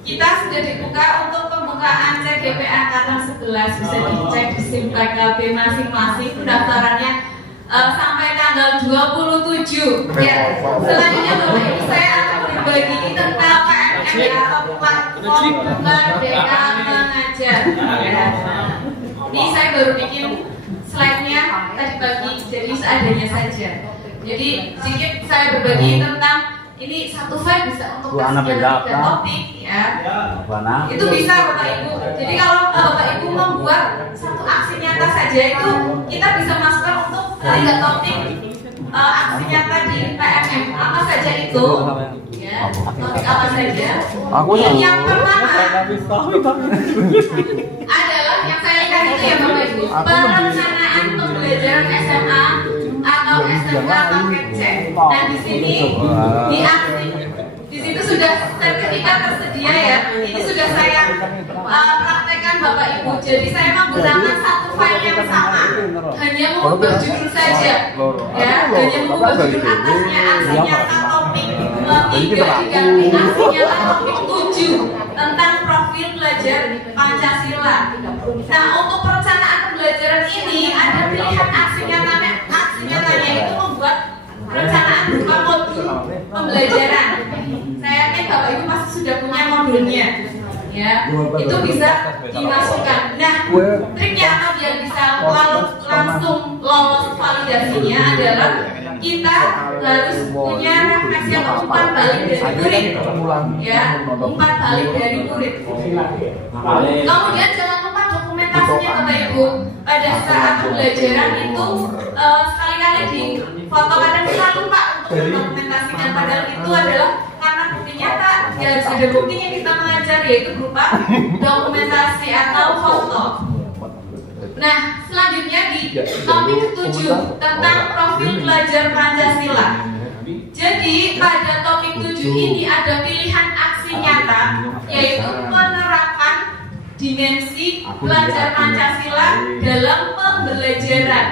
Kita sudah dibuka untuk pembukaan CGP angkatan 11. Bisa dicek di SIM PKB masing-masing pendaftarannya. sampai tanggal 27. Ya, selanjutnya Bapak Ibu saya akan berbagi tentang PMM atau platform Merdeka Mengajar. Ya. Ini saya baru bikin slide-nya tadi pagi, jadi seadanya saja. Jadi sedikit saya berbagi tentang ini satu file bisa untuk kasihnya dan topik ya. Itu bisa Bapak Ibu. Jadi kalau Bapak Ibu membuat satu aksi nyata saja itu kita bisa masukkan untuk 3 topik aksi nyata di PMM. Apa saja itu? Ya, topik apa saja? Yang pertama adalah yang saya ingat itu ya Bapak Ibu, perencanaan pembelajaran SMA atau SMK paket C. Nah di sini di situ sudah sertifikat tersedia ya. Ini sudah saya praktekkan Bapak Ibu. Jadi saya menggunakan satu file yang sama, hanya mengubah judul saja. Ya, hanya mengubah judul atasnya aksi nyata topik 3 diganti aksi nyata topik 7 tentang profil belajar Pancasila. Nah untuk perencanaan pembelajaran ini ada pilihan aksi nyatanya itu membuat perencanaan berupa modul pembelajaran. Saya yakin Bapak Ibu pasti sudah punya modulnya, ya. Itu bisa dimasukkan. Nah, triknya apa biar bisa langsung lolos validasinya adalah kita harus punya refleksi atau umpan balik dari murid, ya, umpan balik dari murid. Kemudian jangan lupa dokumentasinya Bapak Ibu. Pada saat pembelajaran itu sekali-kali di foto, kadang kita lupa untuk mendokumentasikan, padahal itu adalah karena bukti nyata, ya harus ada buktinya kita mengajar, yaitu berupa dokumentasi atau foto. Nah, selanjutnya di topik ke-7 tentang profil belajar Pancasila. Jadi pada topik 7 ini ada pilihan aksi nyata, yaitu penerapan dimensi belajar Pancasila dalam pembelajaran.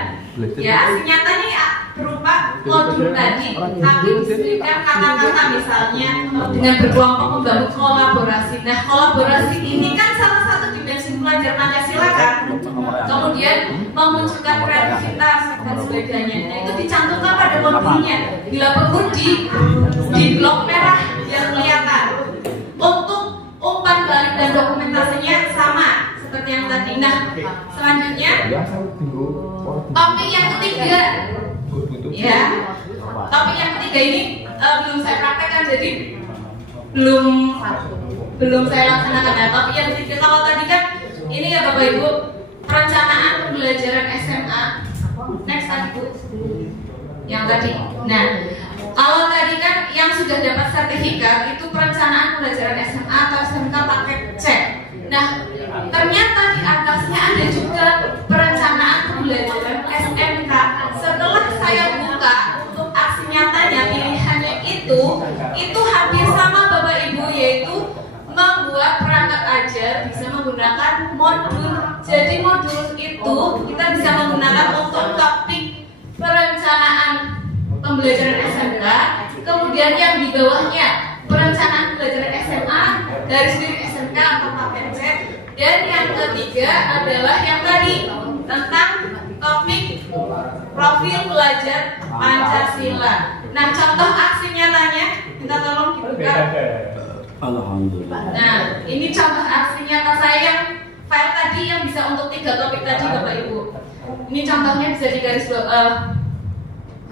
Ya, aksi nyatanya berupa modul tadi, tapi disebutkan kata-kata misalnya dengan berkelompok membangun kolaborasi. Nah, kolaborasi ini kan salah satu dimensi belajar Pancasila kan. Kemudian memunculkan kreativitas dan sebagainya. Nah, itu dicantumkan pada modulnya. Bila perlu di blok merah yang kelihatan. Untuk umpan balik dan dokumentasinya sama seperti yang tadi. Nah, selanjutnya topik yang ketiga, ya, topik yang ketiga ini belum saya praktekkan, jadi belum saya laksanakan. Nah, topik yang ketiga, kalau tadi kan ini ya Bapak Ibu, perencanaan pembelajaran SMA. Next tadi Bu, yang tadi. Nah, kalau tadi kan yang sudah dapat sertifikat itu perencanaan pembelajaran SMA atau SMK paket C. Nah, ternyata di atasnya ada juga perencanaan pembelajaran SMK. Setelah saya buka untuk aksi nyatanya, pilihannya itu hampir sama Bapak Ibu, yaitu membuat perangkat ajar bisa menggunakan modul. Jadi modul itu kita bisa menggunakan untuk topik perencanaan pembelajaran SMK, kemudian yang di bawahnya perencanaan pembelajaran SMA, garis miring SMK atau paket C, dan yang ketiga adalah yang tadi tentang topik profil belajar Pancasila. Nah, contoh aksi nyatanya minta tolong dibuka. Alhamdulillah. Nah, ini contoh aksi nyata saya yang file tadi yang bisa untuk 3 topik tadi Bapak Ibu. Ini contohnya bisa di garis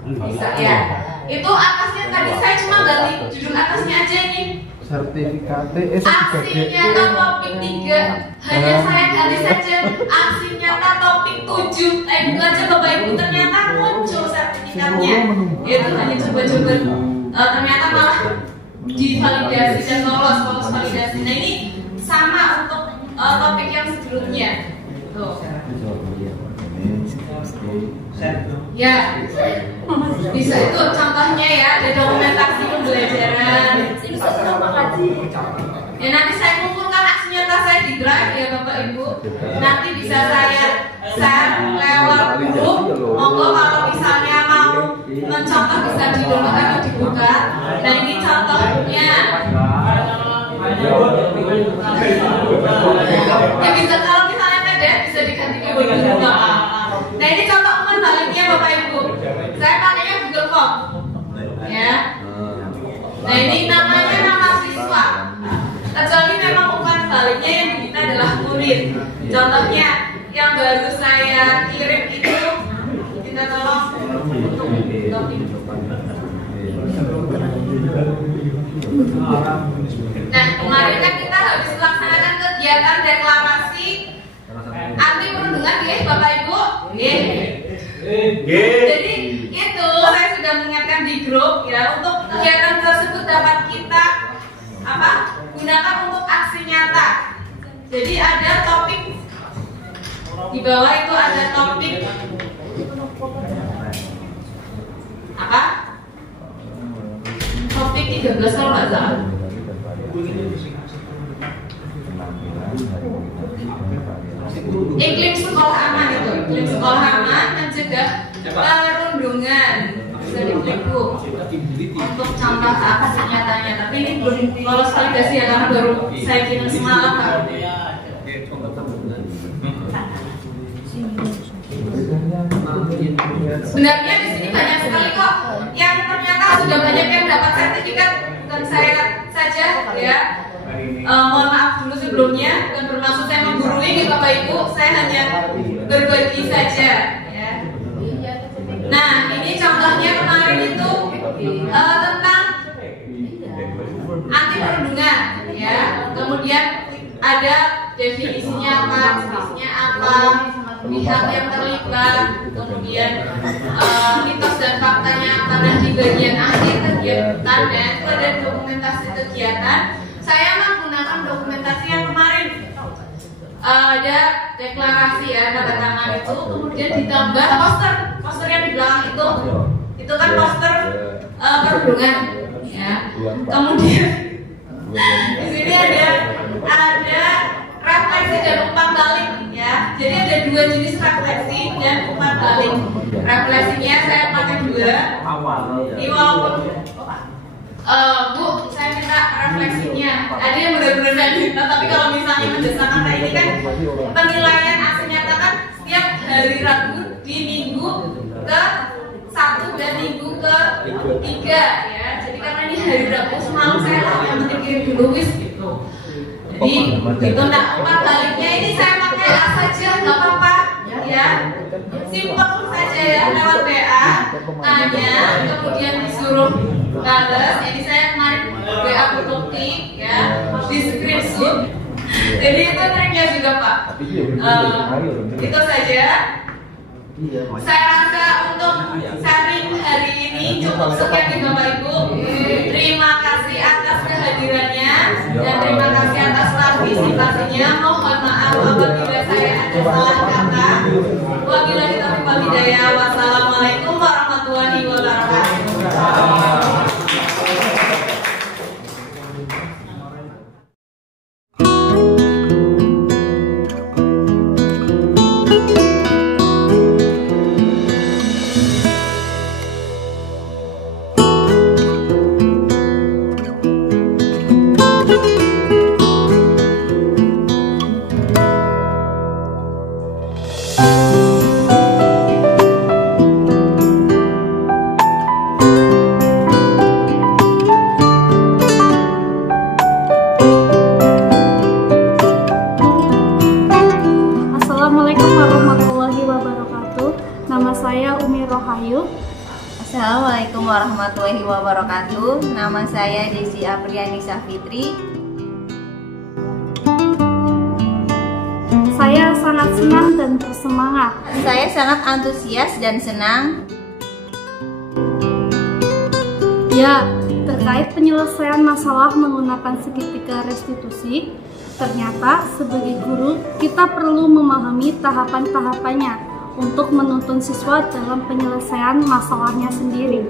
bisa ya. Itu atasnya tadi saya cuma ganti judul atasnya aja ini. Sertifikat aksi nyata topik 3 hanya saya ganti saja aksi nyata topik 7. Itu aja Bapak Ibu, ternyata muncul sertifikatnya. Itu hanya coba-coba, ternyata malah divalidasi dan lolos validasi. Nah, ini sama untuk topik yang sebelumnya. Tuh. Ya, bisa itu contohnya ya, ada dokumentasi pembelajaran. Ya, nanti saya kumpulkan aksi nyata saya di drive ya Bapak Ibu. Nanti bisa saya share lewat grup. Monggo kalau misalnya mau mencontoh bisa di-download atau dibuka. Nah, ini contohnya. Ya bisa, kalau misalnya PDF bisa diganti ke Word. Nah, ini contoh umpan baliknya Bapak Ibu. Nah ini namanya nama siswa. Kecuali memang umpan baliknya yang bikin adalah murid. Contohnya yang baru saya kirim itu, kita tolong untuk topik. Nah kemarin kan kita habis melaksanakan kegiatan deklarasi anti perundungan ya Bapak Ibu. Jadi itu saya sudah mengingatkan di grup ya, untuk kegiatan tersebut dapat kita gunakan untuk aksi nyata. Jadi ada topik di bawah itu, ada topik topik 13 kalau nggak salah. Iklim sekolah aman itu, iklim sekolah aman mencegah perundungan, bisa diklik Bu untuk contoh aksi nyatanya. Tapi ini belum lolos validasi ya, karena baru saya kirim semalam Pak. Sebenarnya di sini banyak sekali kok yang ternyata sudah banyak yang dapat sertifikat, bukan saya saja ya. Mohon maaf dulu sebelumnya, bukan bermaksud saya menggurui nih Bapak Ibu, saya hanya berbagi saja ya. Nah ini contohnya kemarin itu tentang anti perundungan ya. Kemudian ada definisinya apa, pihak yang terlibat, kemudian mitos dan faktanya apa. Nah di bagian akhir kegiatan ya, itu ada dokumentasi kegiatan. Saya menggunakan dokumentasi yang kemarin, ada deklarasi ya, tanda tangan itu, kemudian ditambah poster yang di belakang itu kan poster perundungan ya. Kemudian di sini ada refleksi dan umpan balik ya. Jadi ada dua jenis refleksi dan umpan balik. Refleksinya saya pakai 2. Ini walaupun Bu, saya minta refleksinya. Ada yang benar-benar saya minta, tapi kalau misalnya mendesak kayak ini kan penilaian aksi nyata kan setiap hari Rabu di minggu ke-1 dan minggu ke-3 ya. Jadi karena ini hari Rabu semalam saya yang kirim dulu wis gitu. Jadi itu umpan baliknya ini saya pakai A saja, nggak apa-apa ya. Simpel saja ya, lewat WA tanya, kemudian disuruh balas. Jadi saya kemarin WA bukti ya, di screenshot. Jadi itu triknya juga Pak. Itu saja. Saya rasa untuk sharing hari ini cukup sekian ya Bapak Ibu. Terima kasih atas kehadirannya dan terima kasih atas partisipasinya. Mohon maaf apabila saya ada salah kata. Wabillahi taufiq wal hidayah. Wassalamualaikum warahmatullahi wabarakatuh. Assalamualaikum warahmatullahi wabarakatuh. Nama saya Desi Aprianisa Fitri. Saya sangat senang dan bersemangat. Saya sangat antusias dan senang. Ya, terkait penyelesaian masalah menggunakan segitiga restitusi, ternyata sebagai guru kita perlu memahami tahapan-tahapannya untuk menuntun siswa dalam penyelesaian masalahnya sendiri.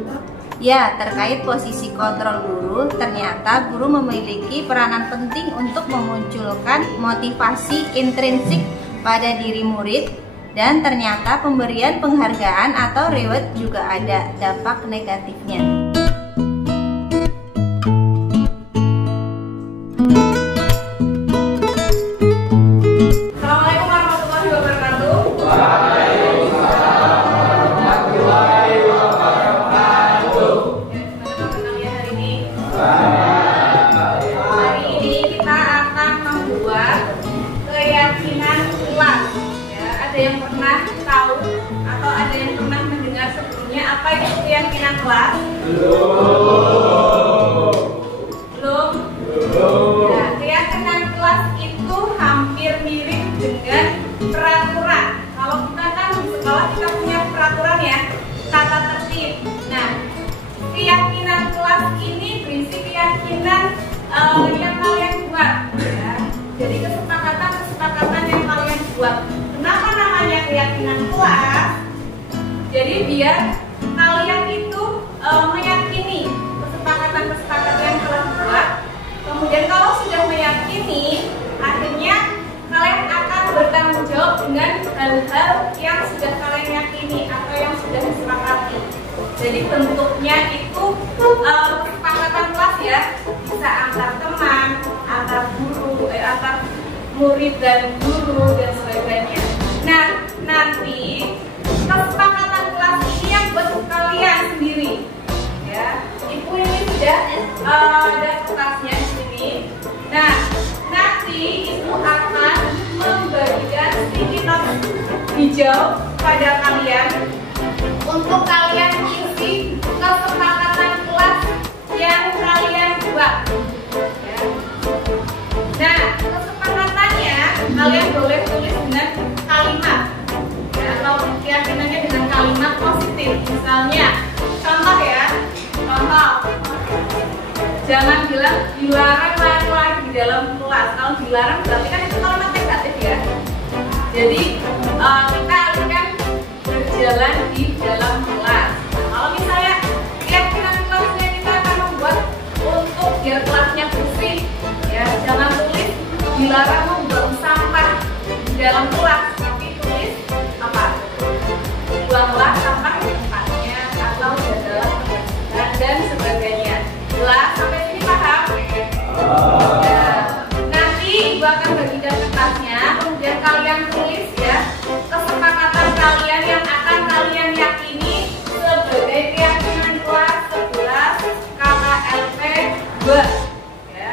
Ya, terkait posisi kontrol guru, ternyata guru memiliki peranan penting untuk memunculkan motivasi intrinsik pada diri murid, dan ternyata pemberian penghargaan atau reward juga ada dampak negatifnya. itu keyakinan kelas? Belum? Nah, keyakinan kelas itu hampir mirip dengan peraturan. Kalau kita kan di sekolah kita punya peraturan ya, tata tertib. Nah, keyakinan kelas ini berisi keyakinan yang kalian buat ya. Jadi kesepakatan yang kalian buat. Kenapa namanya keyakinan kelas? Jadi biar kalian itu meyakini kesepakatan yang kalian buat. Kemudian kalau sudah meyakini, akhirnya kalian akan bertanggung jawab dengan hal-hal yang sudah kalian yakini atau yang sudah disepakati. Jadi bentuknya itu kesepakatan kelas ya, bisa antar teman, antar guru, antar murid dan guru dan sebagainya. Nah, nanti kesepakatan kelas ini yang buat kalian sendiri, ya. Ibu ini sudah ada kertasnya di sini. Nah, nanti ibu akan membagikan sticky note hijau pada kalian untuk kalian isi kesepakatan kelas yang kalian buat. Ya. Nah, kesepakatannya kalian boleh tulis dengan kalimat, ya, atau keyakinannya dengan kalimat positif. Misalnya, contoh ya, jangan bilang dilarang lari-lari di dalam kelas. Kalau dilarang berarti kan itu kalimat negatif ya. Jadi kita akan berjalan di dalam kelas. Kalau misalnya keyakinan kelasnya kita akan membuat untuk biar kelasnya bersih, ya jangan tulis dilarang membuang sampah di dalam kelas, tapi tulis apa? Buanglah sampah di tempatnya atau jagalah kebersihan dan sebagainya. Jelas sampai sini paham? Ya. Nanti ibu akan bagikan kertasnya, kemudian kalian tulis ya kesepakatan kalian yang akan kalian yakini sebagai keyakinan kelas 11 KKLP 2 ya.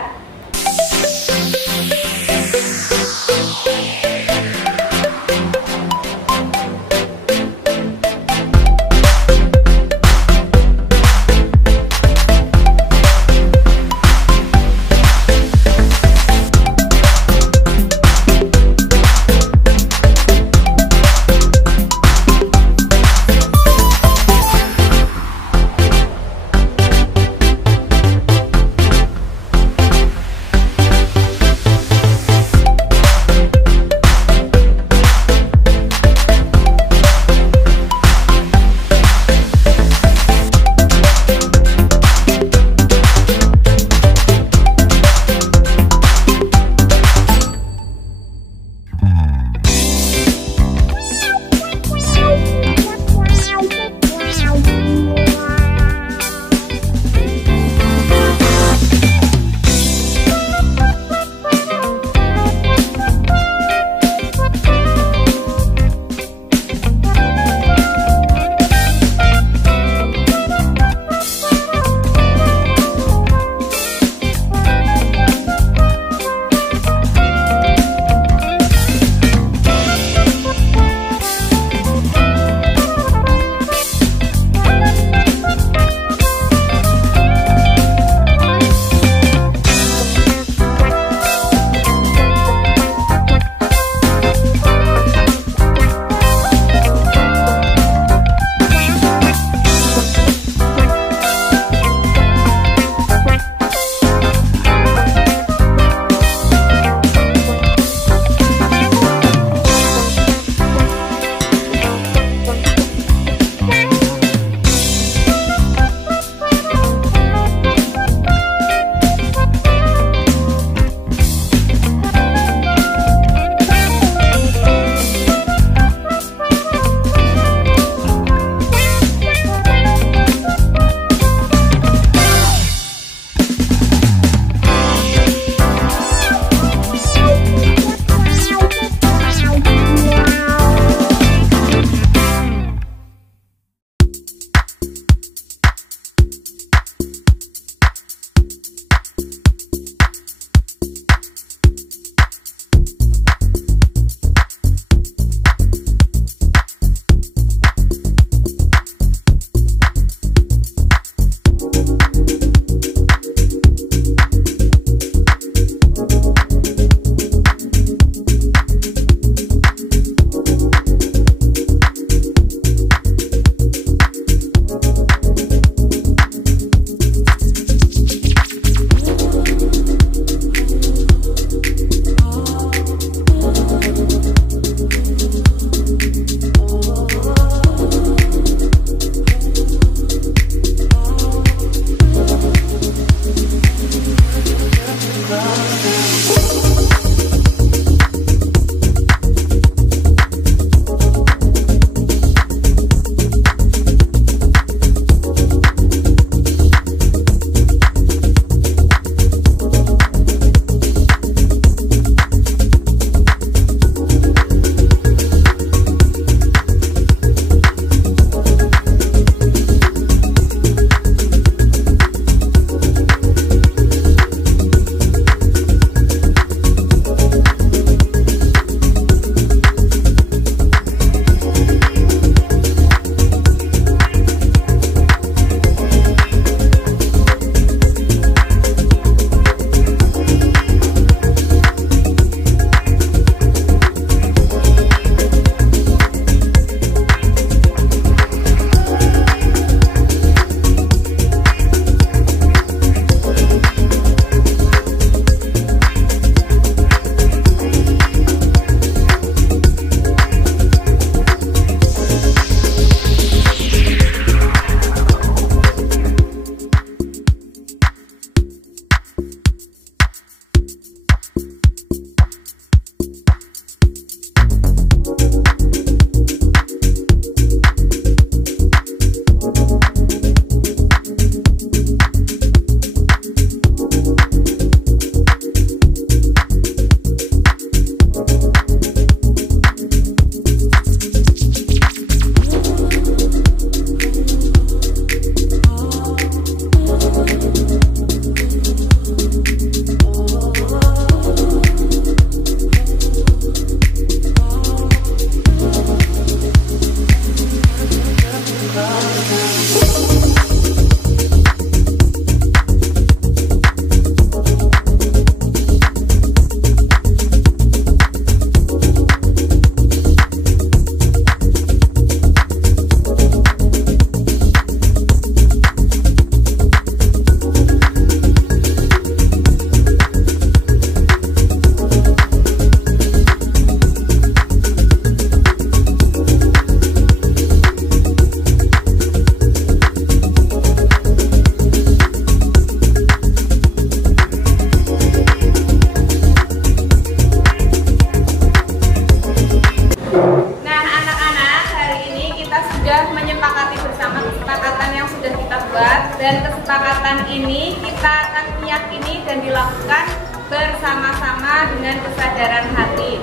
dapat meyakini dan dilakukan bersama-sama dengan kesadaran hati.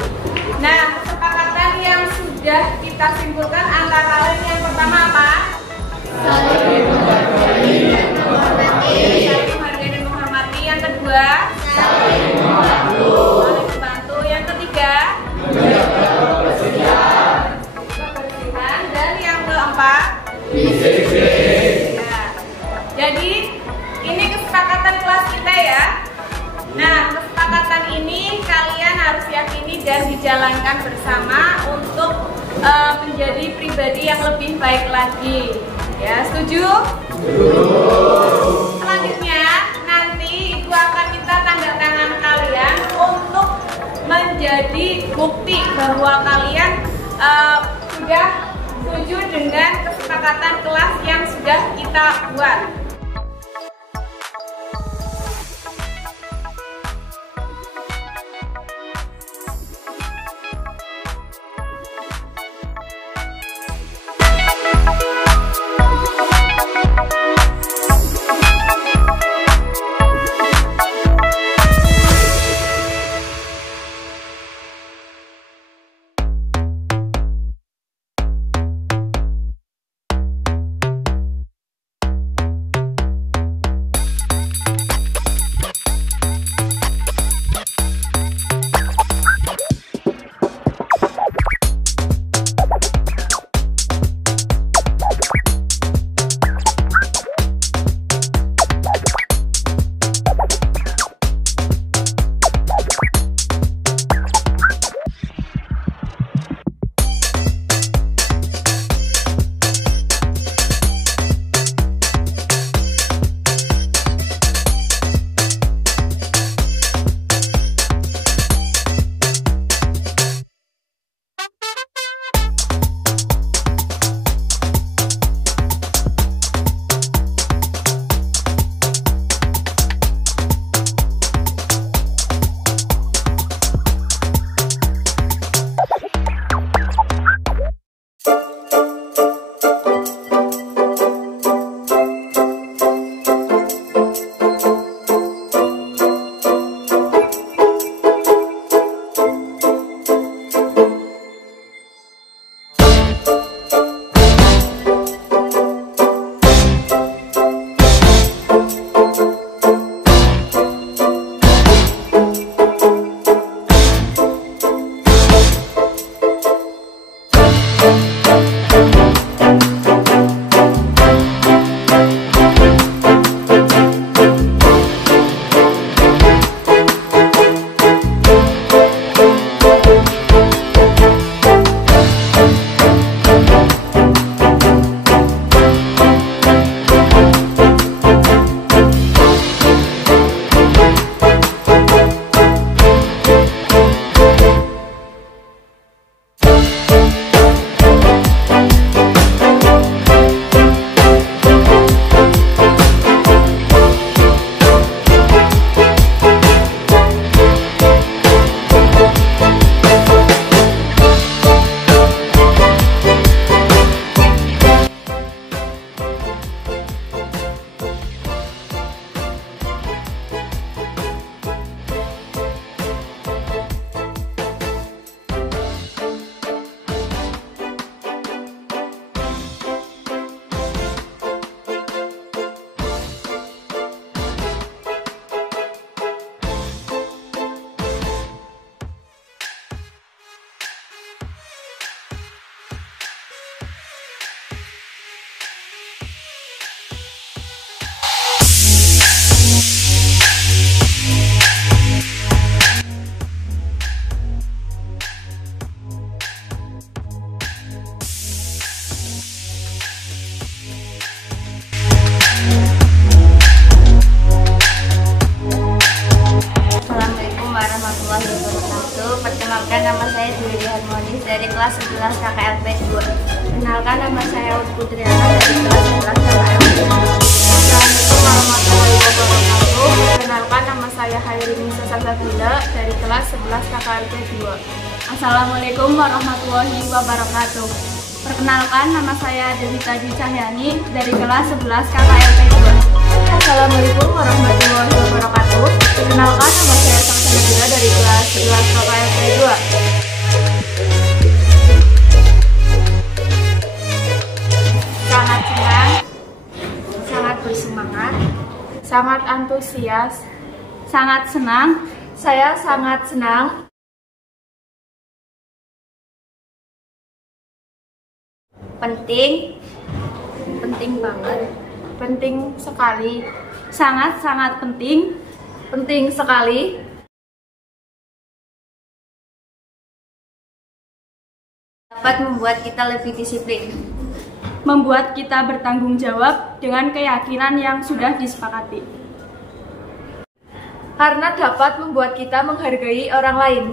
Nah, kesepakatan yang sudah kita simpulkan antara lain yang pertama apa? Saling menghargai dan menghormati. Saling menghargai dan menghormati. Yang kedua, saling membantu. Saling membantu. Yang ketiga, menjaga kebersihan. Dan yang keempat, disiplin. Ya. Jadi ini kesepakatan kelas kita ya. Nah, kesepakatan ini kalian harus yakini dan dijalankan bersama untuk menjadi pribadi yang lebih baik lagi. Ya, setuju? Selanjutnya, nanti Ibu akan minta tanda tangan kalian untuk menjadi bukti bahwa kalian sudah setuju dengan kesepakatan kelas yang sudah kita buat. Perkenalkan, nama saya Dwi Harmonis dari kelas 11 KKLP 2. Perkenalkan, nama saya Putriana dari kelas 11 KKLP 2. Assalamualaikum warahmatullahi wabarakatuh. Perkenalkan, nama saya Hairunisa Sabila dari kelas 11 KKLP 2. Assalamualaikum warahmatullahi wabarakatuh. Perkenalkan, nama saya Dewi Tadi Cahyani dari kelas 11 KKLP 2. Assalamualaikum warahmatullahi wabarakatuh. Perkenalkan, nama saya Sang Nabila dari kelas 11 KKLP 2. Sangat senang, sangat bersemangat, sangat antusias, sangat senang. Saya sangat senang. Penting, penting banget, Penting sekali. Sangat-sangat penting. Penting sekali. dapat membuat kita lebih disiplin. Membuat kita bertanggung jawab dengan keyakinan yang sudah disepakati. Karena dapat membuat kita menghargai orang lain.